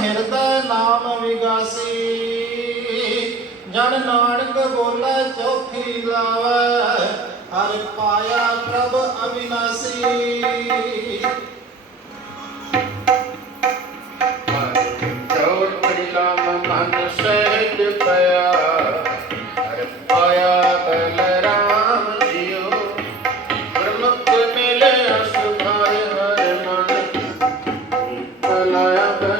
ਹਿਰਦੈ ਨਾਮ ਵਿਗਾਸੀ, ਜਨ ਨਾਨਕ ਬੋਲੇ ਚੌਥੀ ਲਾਵੇ, ਹਰ ਪਾਇਆ ਪ੍ਰਭ ਅਵਿਨਾਸੀ ਮਨ ਸਹਿਜ ਪਿਆ, ਹਰ ਪਾਇਆ ਬਲ Bye.